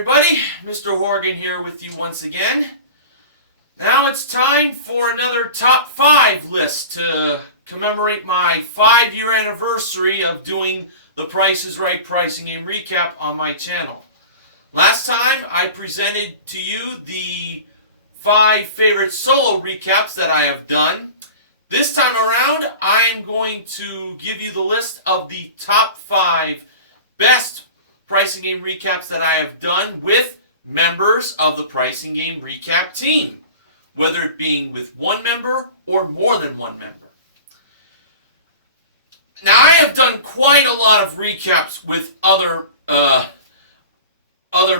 everybody, Mr. Horgan here with you once again. Now it's time for another top 5 list to commemorate my 5-year anniversary of doing the Price is Right pricing game recap on my channel. Last time I presented to you the 5 favorite solo recaps that I have done. This time around I'm going to give you the list of the top 5 best pricing game recaps that I have done with members of the pricing game recap team, whether it being with one member or more than one member. Now I have done quite a lot of recaps with other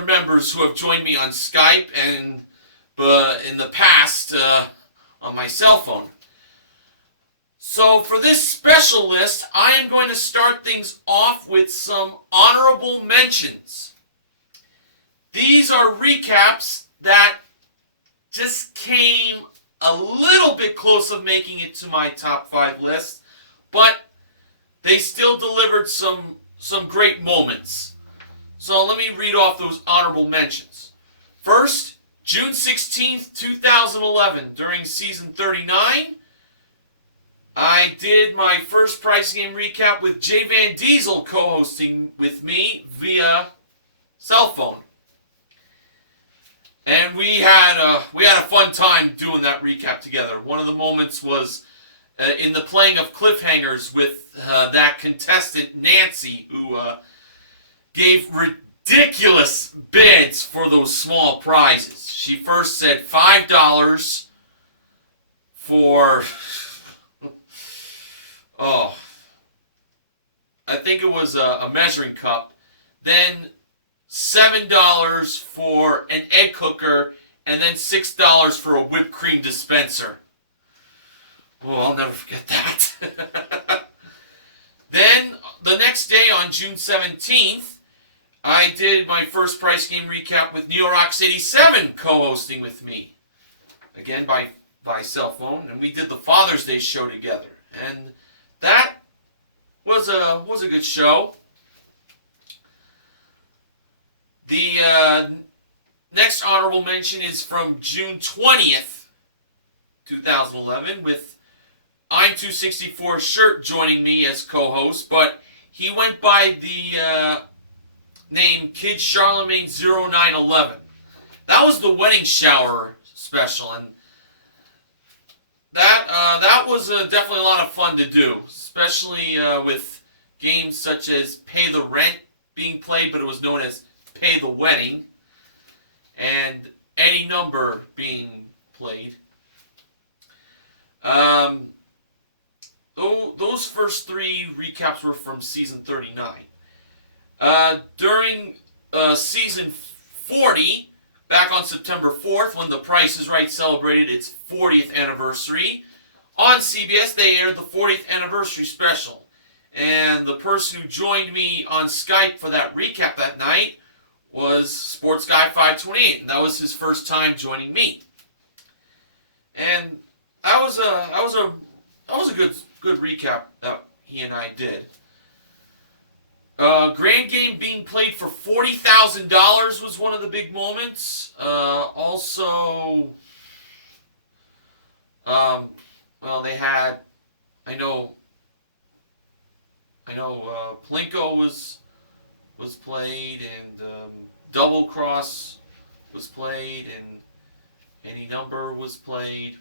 members who have joined me on Skype and in the past on my cell phone. So for this special list, I am going to start things off with some honorable mentions. These are recaps that just came a little bit close of making it to my top 5 list, but they still delivered some great moments. So let me read off those honorable mentions. First, June 16th, 2011, during Season 39, I did my first pricing game recap with Jay Van Diesel co-hosting with me via cell phone. And we had a fun time doing that recap together. One of the moments was in the playing of cliffhangers with that contestant Nancy, who gave ridiculous bids for those small prizes. She first said $5 for I think it was a measuring cup, then $7 for an egg cooker, and then $6 for a whipped cream dispenser. Oh, I'll never forget that. Then, the next day on June 17th, I did my first price game recap with NeoRox87 co-hosting with me. Again, by cell phone, and we did the Father's Day show together. And that was a good show. The next honorable mention is from June 20th, 2011, with I'm 264 Shirt joining me as co-host, but he went by the name Kid Charlemagne 0911. That was the wedding shower special, and that was definitely a lot of fun to do, especially with games such as Pay the Rent being played, but it was known as Pay the Wedding, and Any Number being played. Those first 3 recaps were from Season 39. During Season 40, back on September 4th, when The Price is Right celebrated its 40th anniversary, on CBS they aired the 40th anniversary special. And the person who joined me on Skype for that recap that night was SportsGuy528, and that was his first time joining me. And that was a good recap that he and I did. Grand Game being played for $40,000 was one of the big moments. Well, they had, I know, Plinko was played, and Double Cross was played, and Any Number was played.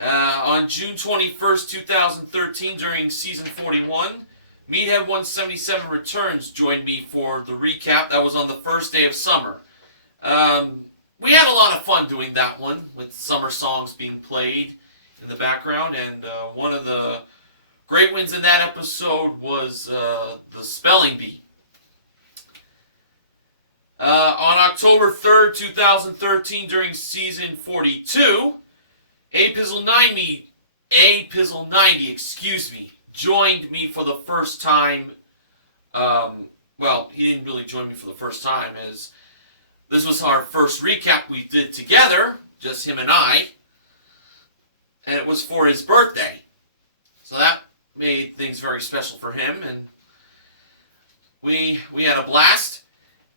On June 21st, 2013, during Season 41, Meathead177 Returns joined me for the recap. That was on the first day of summer. We had a lot of fun doing that one, with summer songs being played in the background, and one of the great wins in that episode was the Spelling Bee. On October 3rd, 2013, during Season 42, A-Pizzle90, joined me for the first time. Well, he didn't really join me for the first time, as this was our first recap we did together, just him and I, and it was for his birthday. So that made things very special for him, and We had a blast.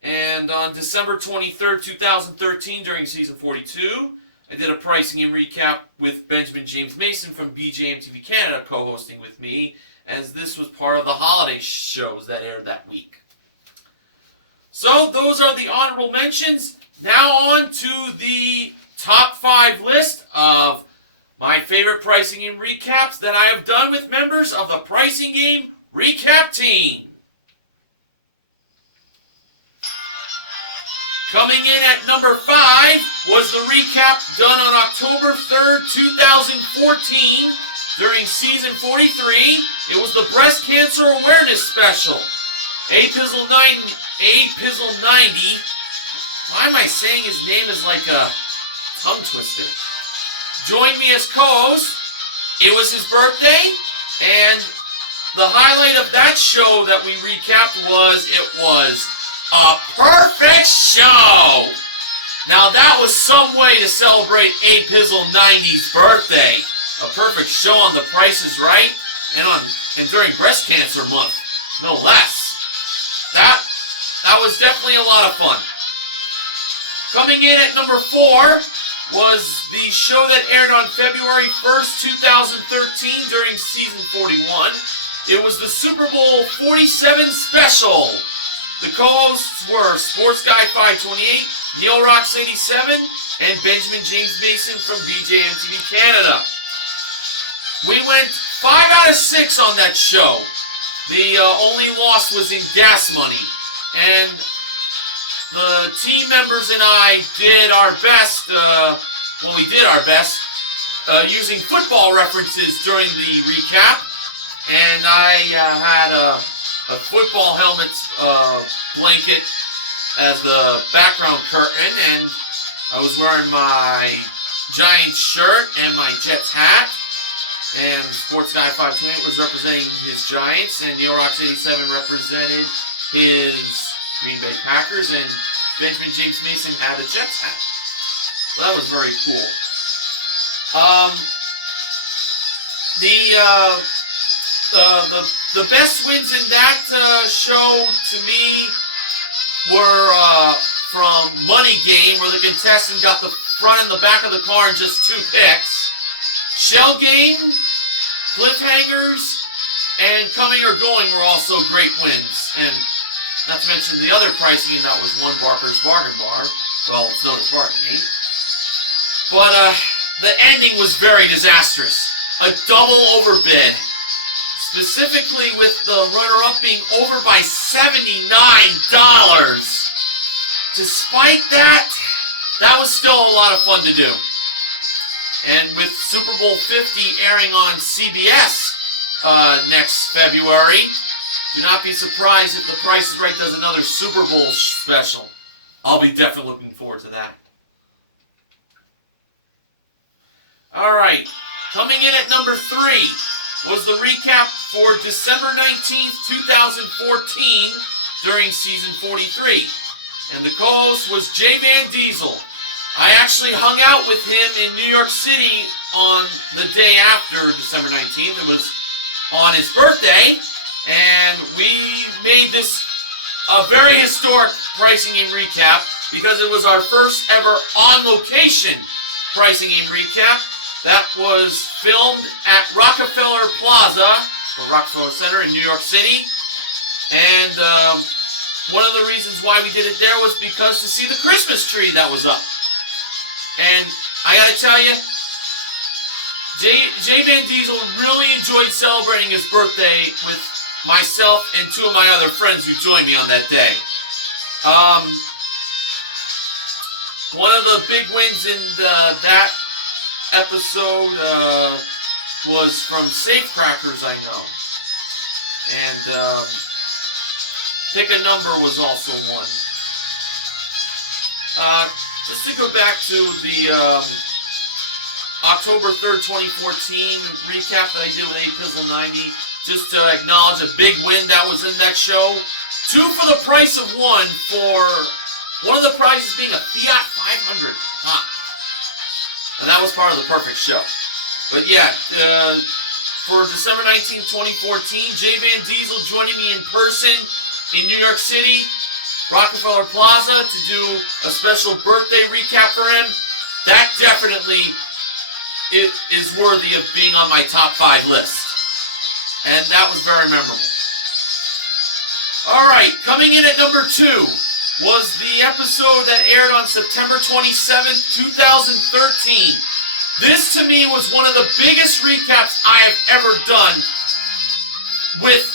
And on December 23rd, 2013, during season 42, I did a pricing and recap with Benjamin James Mason from BJMTV Canada co-hosting with me, as this was part of the holiday shows that aired that week. So those are the honorable mentions. Now on to the top 5 list of my favorite pricing and recaps that I have done with members of the Pricing Game Recap Team. Coming in at number 5 was the recap done on October 3rd, 2014 during season 43. It was the Breast Cancer Awareness Special. Apizzle 90. Why am I saying his name is like a tongue twister? Joined me as co-host. It was his birthday, and the highlight of that show that we recapped was a perfect show! Now that was some way to celebrate Apizzle 90's birthday. A perfect show on The Price is Right, and during Breast Cancer Month, no less. That was definitely a lot of fun. Coming in at number 4 was the show that aired on February 1st, 2013 during season 41. It was the Super Bowl 47 special. The co-hosts were Sports Guy 528, Neil Rocks 87, and Benjamin James Mason from BJMTV Canada. We went 5 out of 6 on that show. The only loss was in gas money. And the team members and I did our best, using football references during the recap. And I had a football helmet blanket as the background curtain, and I was wearing my Giants shirt and my Jets hat, and Sports Guy 528 was representing his Giants, and Neil Rocks 87 represented his Green Bay Packers, and Benjamin James Mason had a Jets hat. So that was very cool. The best wins in that show to me were from Money Game, where the contestant got the front and the back of the car in just 2 picks. Shell Game, Cliffhangers, and Coming or Going were also great wins. And not to mention the other pricing game, that was One Barker's Bargain Bar. Well, it's known as Bargain Game. But the ending was very disastrous. A double overbid. Specifically with the runner-up being over by $79. Despite that, that was still a lot of fun to do. And with Super Bowl 50 airing on CBS next February, do not be surprised if The Price is Right does another Super Bowl special. I'll be definitely looking forward to that. Alright, coming in at number 3 was the recap for December 19th, 2014 during season 43. And the co-host was Jay Van Diesel. I actually hung out with him in New York City on the day after December 19th. It was on his birthday, and we made this a very historic pricing game recap because it was our first ever on-location pricing game recap. That was filmed at Rockefeller Plaza, or Rockefeller Center in New York City. And one of the reasons why we did it there was because to see the Christmas tree that was up. And I gotta tell you, Jay Van Diesel really enjoyed celebrating his birthday with myself and 2 of my other friends who joined me on that day. One of the big wins in that episode was from Safecrackers, I know. And Pick a Number was also one. Just to go back to the October 3rd, 2014 recap that I did with Apizzle 90, just to acknowledge a big win that was in that show. 2 for the price of 1, for one of the prizes being a Fiat 500 top. And that was part of the perfect show. But yeah, for December 19th, 2014, Jay Van Diesel joining me in person in New York City, Rockefeller Plaza, to do a special birthday recap for him. That definitely is worthy of being on my top 5 list. And that was very memorable. Alright, coming in at number 2 was the episode that aired on September 27th, 2013. This, to me, was one of the biggest recaps I have ever done with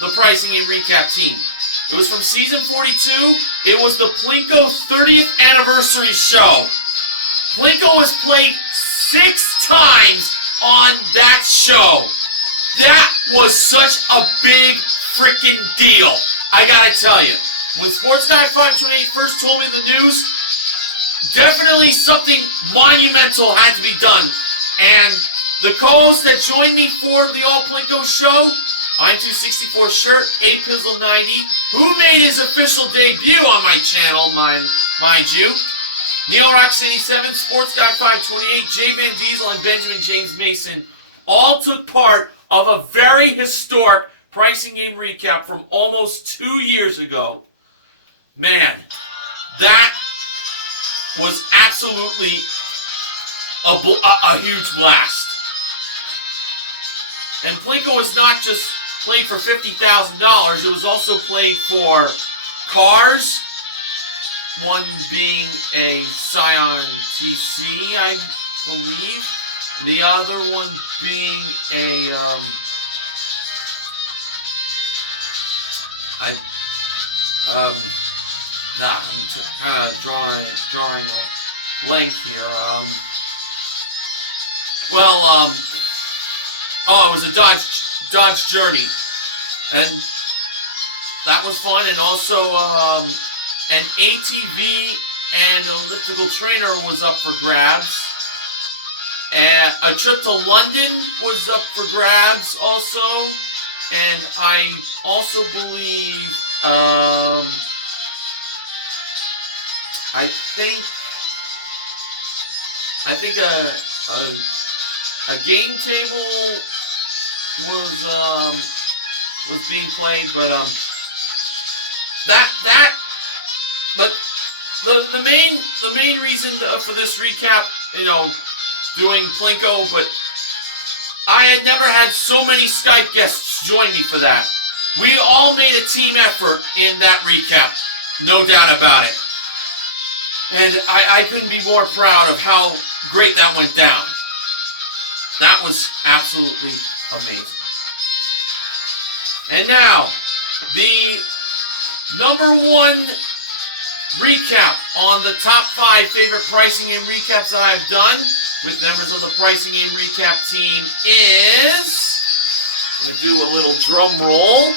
the Pricing Game Recap team. It was from Season 42. It was the Plinko 30th Anniversary Show. Plinko was played 6 times on that show. That was such a big freaking deal. I gotta tell you. When Sports Guy 528 first told me the news, definitely something monumental had to be done. And the co-host that joined me for the All Plinko show, I'm 264 shirt, A-Pizzle 90, who made his official debut on my channel, mind you. Neil Rocks 87, Sports Guy 528, Jay Van Diesel, and Benjamin James Mason all took part of a very historic Pricing Game recap from almost 2 years ago. Man, that was absolutely a huge blast. And Plinko was not just played for $50,000, it was also played for cars, one being a Scion TC, I believe, the other one being a, I'm kind of drawing a blank here. Oh, it was a Dodge Journey, and that was fun. And also, an ATV and an elliptical trainer was up for grabs. And a trip to London was up for grabs also. And I also believe, I think a game table was being played, but the main reason for this recap, doing Plinko, but I had never had so many Skype guests join me for that. We all made a team effort in that recap, no doubt about it. And I couldn't be more proud of how great that went down. That was absolutely amazing. And now, the number 1 recap on the top 5 favorite Pricing Game recaps that I've done with members of the Pricing Game Recap team is, I'm going to do a little drum roll.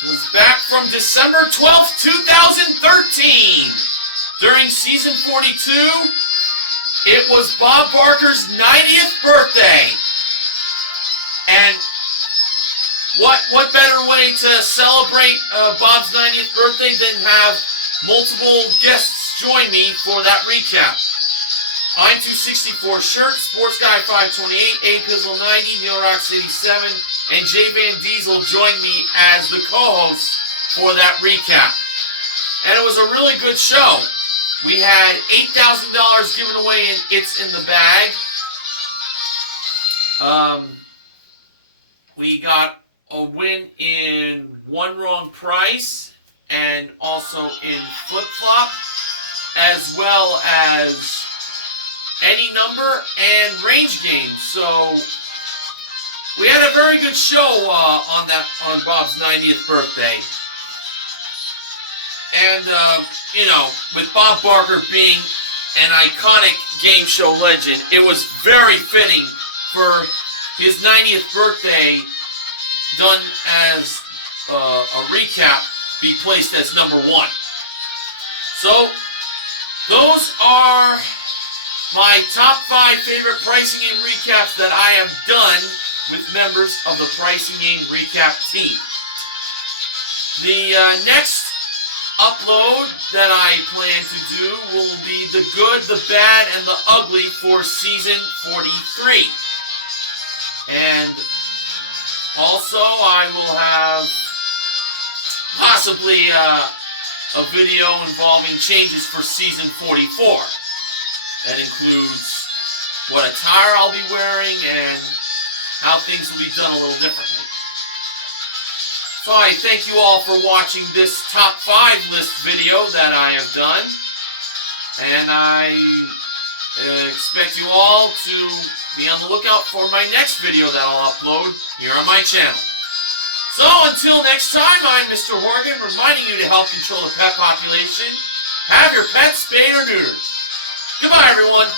It was back from December 12th, 2013. During Season 42, it was Bob Barker's 90th birthday. And what better way to celebrate Bob's 90th birthday than have multiple guests join me for that recap. I'm 264 shirt, Sports Guy 528, A-Pizzle 90, Neil Rocks 87, and Jay Van Diesel joined me as the co-host for that recap. And it was a really good show. We had $8,000 given away in It's in the Bag. We got a win in One Wrong Price and also in Flip Flop, as well as Any Number and Range Games. So we had a very good show on Bob's 90th birthday. And with Bob Barker being an iconic game show legend, it was very fitting for his 90th birthday done as a recap be placed as number 1. So those are my top 5 favorite Pricing Game recaps that I have done with members of the Pricing Game Recap team. The next upload that I plan to do will be the good, the bad, and the ugly for season 43. And also I will have possibly a video involving changes for season 44. That includes what attire I'll be wearing and how things will be done a little differently. So I thank you all for watching this top 5 list video that I have done. And I expect you all to be on the lookout for my next video that I'll upload here on my channel. So until next time, I'm Mr. Horgan, reminding you to help control the pet population. Have your pets spayed or neutered. Goodbye, everyone.